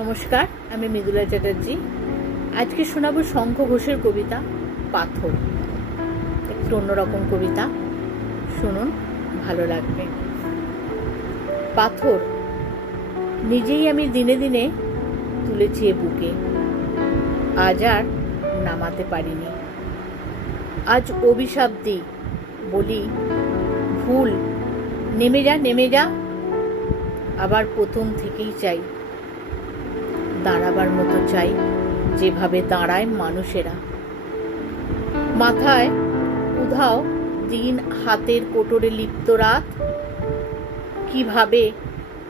নমস্কার, আমি মৃদুলা চ্যাটার্জি। আজকে শোনাবো শঙ্খ ঘোষের কবিতা পাথর। একটু অন্যরকম কবিতা, শুনুন, ভালো লাগবে। পাথর নিজেই আমি দিনে দিনে তুলেছি এ বুকে, আজ আর নামাতে পারিনি। আজ অভিশাপ দিই, বলি ভুল, নেমে যা নেমে যা। আবার প্রথম থেকেই চাই, দাঁড়াবার মতো চাই যেভাবে দাঁড়ায় মানুষেরা। মাথায় উধাও দিন, হাতের কোটরে লিপ্ত রাত। কিভাবে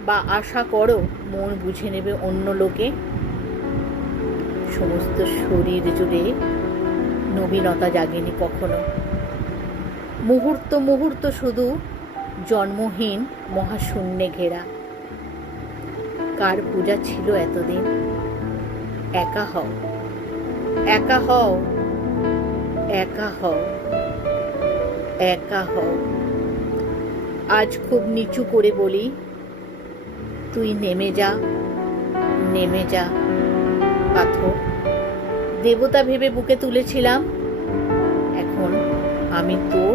বা আশা করো মন বুঝে নেবে অন্য লোকে? সমস্ত শরীর জুড়ে নবীনতা জাগেনি কখনো। মুহূর্ত মুহূর্ত শুধু জন্মহীন মহাশূন্যে ঘেরা। কার পূজা ছিল এতদিন? একা হও, একা হও, একা হও, একা হও। আজ খুব নিচু করে বলি, তুই নেমে যা, নেমে যা। পাথর দেবতা ভেবে বুকে তুলেছিলাম, এখন আমি তোর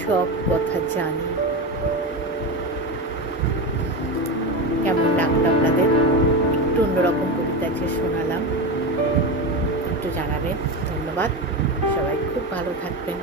সব কথা জানি। কেমন লাগলো আপনাদের? একটু অন্যরকম কবিতা যে শোনালাম, একটু জানাবেন। ধন্যবাদ, সবাই খুব ভালো থাকবেন।